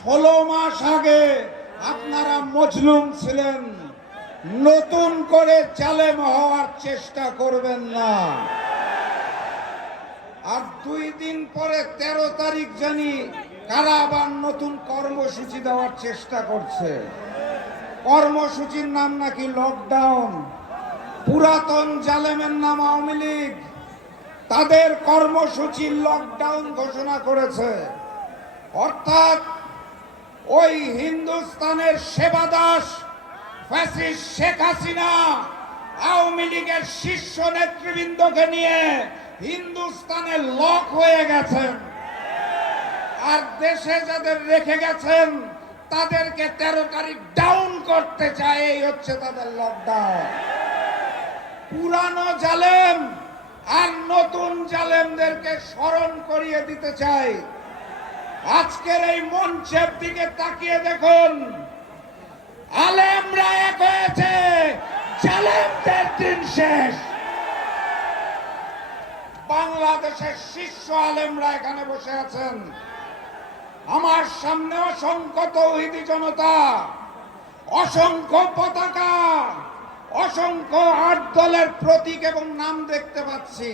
ষোলো মাস আগে আপনারা মজলুম ছিলেন। নতুন করে জালেম হওয়ার চেষ্টা করবেন না। আর দুই দিন পরে তেরো তারিখ জানি কারা আবার নতুন কর্মসূচি দেওয়ার চেষ্টা করছে। কর্মসূচির নাম নাকি লকডাউন পুরাতন জালেমের নাম আওয়ামী লীগ। তাদের কর্মসূচি লকডাউন ঘোষণা করেছে। অর্থাৎ ওই হিন্দুস্তানের সেবাদাস, ফ্যাসিস্ট শেখ হাসিনা, আওয়ামী লীগের শীর্ষ নেতৃবৃন্দকে নিয়ে হিন্দুস্তানে লক হয়ে গেছেন। আর দেশে যাদের রেখে গেছেন, তাদেরকে তেরো তারিখ ডাউন করতে চায়, এই হচ্ছে তাদের লকডাউন পুরানো জালেম আর নতুন জালেমদেরকে স্মরণ করিয়ে দিতে চাই আজকের এই মঞ্চের দিকে তাকিয়ে দেখুন। আলেমরা এক হয়েছে, জালেমদের দিন শেষ। বাংলাদেশের শীর্ষ আলেমরা এখানে বসে আছেন। আমার সামনে অসংখ্য তৌহিদি জনতা, অসংখ্য পতাকা, অসংখ্য আট দলের প্রতীক এবং নাম দেখতে পাচ্ছি।